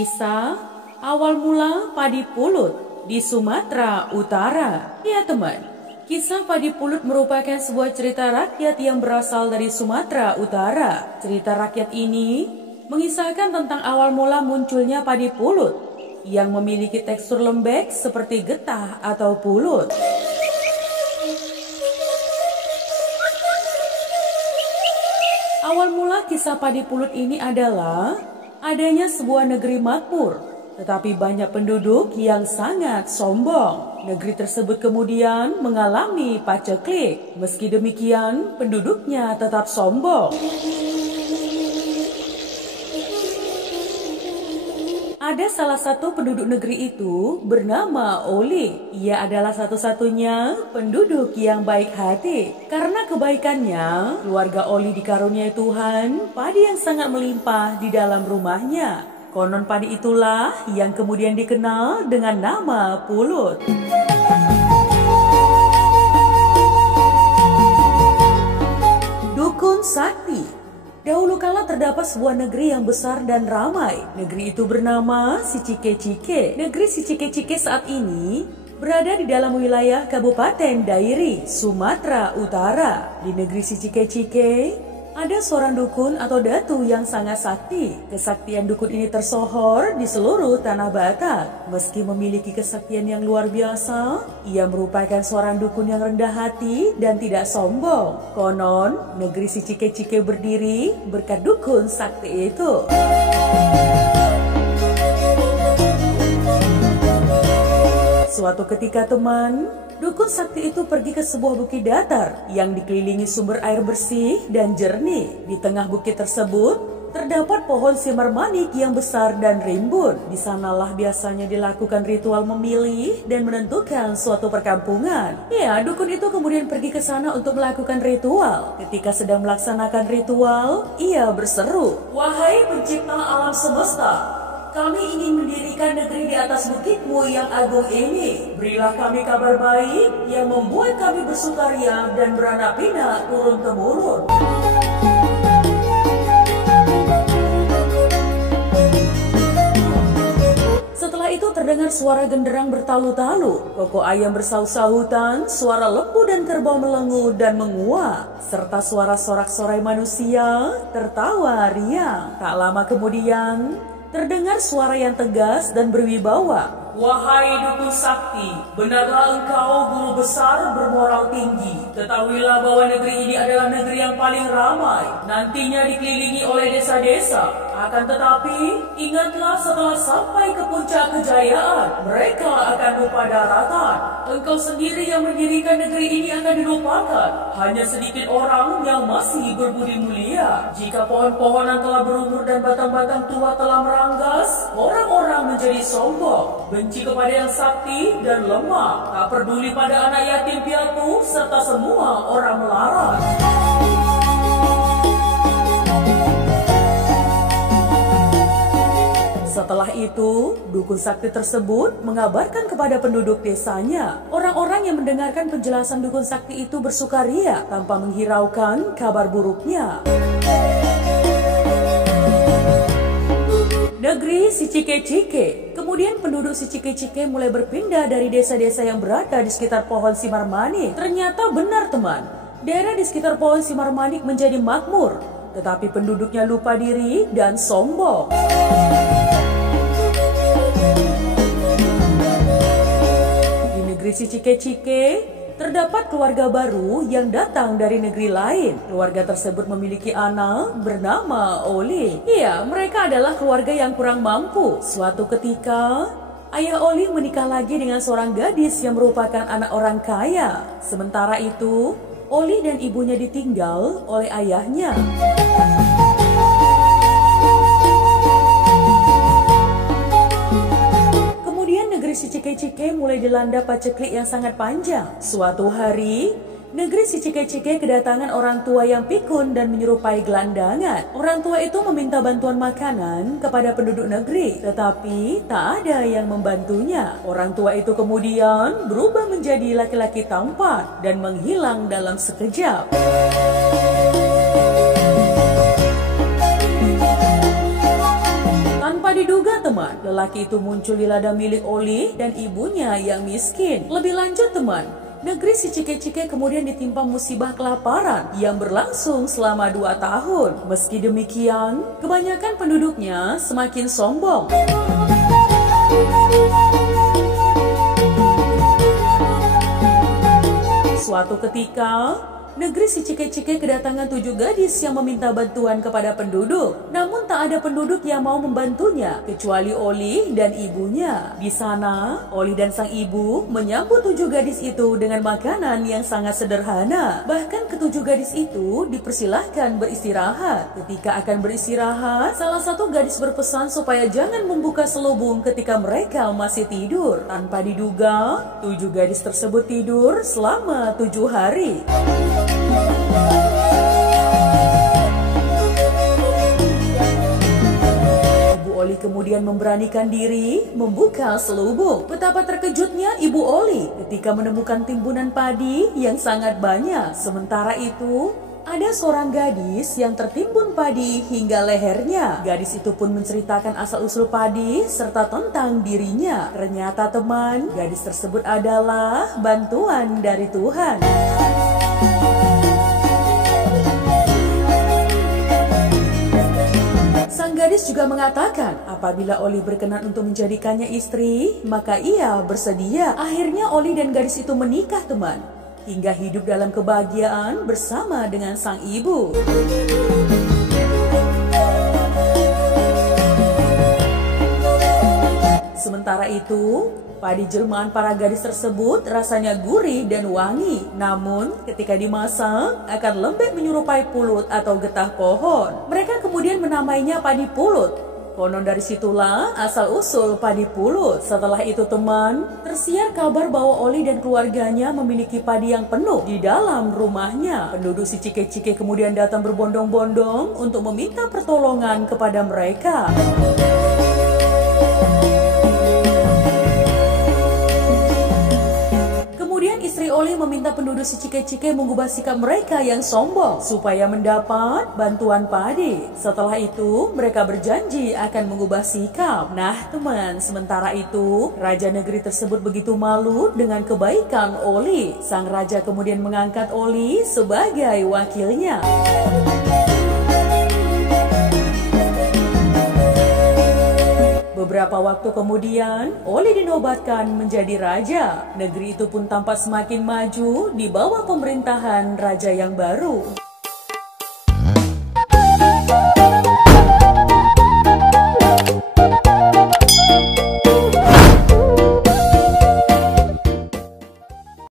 Kisah awal mula padi pulut di Sumatera Utara. Ya teman, kisah padi pulut merupakan sebuah cerita rakyat yang berasal dari Sumatera Utara. Cerita rakyat ini mengisahkan tentang awal mula munculnya padi pulut yang memiliki tekstur lembek seperti getah atau pulut. Awal mula kisah padi pulut ini adalah adanya sebuah negeri makmur, tetapi banyak penduduk yang sangat sombong. Negeri tersebut kemudian mengalami paceklik. Meski demikian, penduduknya tetap sombong. Ada salah satu penduduk negeri itu bernama Oli. Ia adalah satu-satunya penduduk yang baik hati. Karena kebaikannya, keluarga Oli dikaruniai Tuhan padi yang sangat melimpah di dalam rumahnya. Konon padi itulah yang kemudian dikenal dengan nama pulut. Dukun Sakti. Dahulu kala terdapat sebuah negeri yang besar dan ramai. Negeri itu bernama Sicike-Cike. Negeri Sicike-Cike saat ini berada di dalam wilayah Kabupaten Dairi, Sumatera Utara. Di negeri Sicike-Cike ada seorang dukun atau datu yang sangat sakti. Kesaktian dukun ini tersohor di seluruh tanah Batak. Meski memiliki kesaktian yang luar biasa, ia merupakan seorang dukun yang rendah hati dan tidak sombong. Konon, negeri Sicike-Cike berdiri berkat dukun sakti itu. Suatu ketika teman, dukun sakti itu pergi ke sebuah bukit datar yang dikelilingi sumber air bersih dan jernih. Di tengah bukit tersebut terdapat pohon simar manik yang besar dan rimbun. Di sanalah biasanya dilakukan ritual memilih dan menentukan suatu perkampungan. Ya, dukun itu kemudian pergi ke sana untuk melakukan ritual. Ketika sedang melaksanakan ritual, ia berseru, "Wahai pencipta alam semesta, kami ingin mendirikan negeri di atas bukitmu yang agung ini. Berilah kami kabar baik yang membuat kami bersukaria dan beranak pinak turun-temurun." Setelah itu terdengar suara genderang bertalu-talu, koko ayam bersaut-sautan, suara lembu dan kerbau melengut dan menguak, serta suara sorak-sorai manusia tertawa riang. Tak lama kemudian terdengar suara yang tegas dan berwibawa. "Wahai dukun sakti, benarlah engkau guru besar bermoral tinggi. Ketahuilah bahwa negeri ini adalah negeri yang paling ramai, nantinya dikelilingi oleh desa-desa. Akan tetapi, ingatlah setelah sampai ke puncak kejayaan, mereka akan lupa daratan. Engkau sendiri yang mendirikan negeri ini akan dilupakan. Hanya sedikit orang yang masih berbudi mulia. Jika pohon-pohonan telah berumur dan batang-batang tua telah meranggas, orang-orang menjadi sombong, benci kepada yang sakti dan lemah, tak peduli pada anak yatim piatu, serta semua orang melarat." Setelah itu, dukun sakti tersebut mengabarkan kepada penduduk desanya. Orang-orang yang mendengarkan penjelasan dukun sakti itu bersukaria tanpa menghiraukan kabar buruknya. Negeri Sicike-Cike. Kemudian penduduk Sicike-Cike mulai berpindah dari desa-desa yang berada di sekitar pohon simar manik. Ternyata benar teman, daerah di sekitar pohon simar manik menjadi makmur, tetapi penduduknya lupa diri dan sombong. Di negeri Sicike-Cike terdapat keluarga baru yang datang dari negeri lain. Keluarga tersebut memiliki anak bernama Oli. Iya, mereka adalah keluarga yang kurang mampu. Suatu ketika, ayah Oli menikah lagi dengan seorang gadis yang merupakan anak orang kaya. Sementara itu, Oli dan ibunya ditinggal oleh ayahnya. Sicike-Cike mulai dilanda paceklik yang sangat panjang. Suatu hari, negeri Sicike-Cike kedatangan orang tua yang pikun dan menyerupai gelandangan. Orang tua itu meminta bantuan makanan kepada penduduk negeri, tetapi tak ada yang membantunya. Orang tua itu kemudian berubah menjadi laki-laki tampan dan menghilang dalam sekejap. diduga teman, lelaki itu muncul di ladang milik Oli dan ibunya yang miskin. Lebih lanjut teman, negeri si Cike-Cike kemudian ditimpa musibah kelaparan yang berlangsung selama 2 tahun. Meski demikian, kebanyakan penduduknya semakin sombong. Suatu ketika, negeri si Cike-Cike kedatangan 7 gadis yang meminta bantuan kepada penduduk. Namun tak ada penduduk yang mau membantunya, kecuali Oli dan ibunya. Di sana, Oli dan sang ibu menyambut 7 gadis itu dengan makanan yang sangat sederhana. Bahkan ke-7 gadis itu dipersilahkan beristirahat. Ketika akan beristirahat, salah satu gadis berpesan supaya jangan membuka selubung ketika mereka masih tidur. Tanpa diduga, 7 gadis tersebut tidur selama 7 hari. Ibu Oli kemudian memberanikan diri membuka selubung. Betapa terkejutnya Ibu Oli ketika menemukan timbunan padi yang sangat banyak. Sementara itu, ada seorang gadis yang tertimbun padi hingga lehernya. Gadis itu pun menceritakan asal-usul padi serta tentang dirinya. Ternyata teman, gadis tersebut adalah bantuan dari Tuhan. Sang gadis juga mengatakan apabila Oli berkenan untuk menjadikannya istri, maka ia bersedia. Akhirnya Oli dan gadis itu menikah teman, hingga hidup dalam kebahagiaan bersama dengan sang ibu. Sementara itu, padi jelmaan para gadis tersebut rasanya gurih dan wangi. Namun, ketika dimasak, akan lembek menyerupai pulut atau getah pohon. Mereka kemudian menamainya padi pulut. Konon dari situlah asal-usul padi pulut. Setelah itu teman, tersiar kabar bahwa Oli dan keluarganya memiliki padi yang penuh di dalam rumahnya. Penduduk si Cike-Cike kemudian datang berbondong-bondong untuk meminta pertolongan kepada mereka. Istri Oli meminta penduduk si Cike-Cike mengubah sikap mereka yang sombong supaya mendapat bantuan padi. Setelah itu, mereka berjanji akan mengubah sikap. Nah, teman, sementara itu, raja negeri tersebut begitu malu dengan kebaikan Oli. Sang raja kemudian mengangkat Oli sebagai wakilnya. Beberapa waktu kemudian, Oli dinobatkan menjadi raja. Negeri itu pun tampak semakin maju di bawah pemerintahan raja yang baru.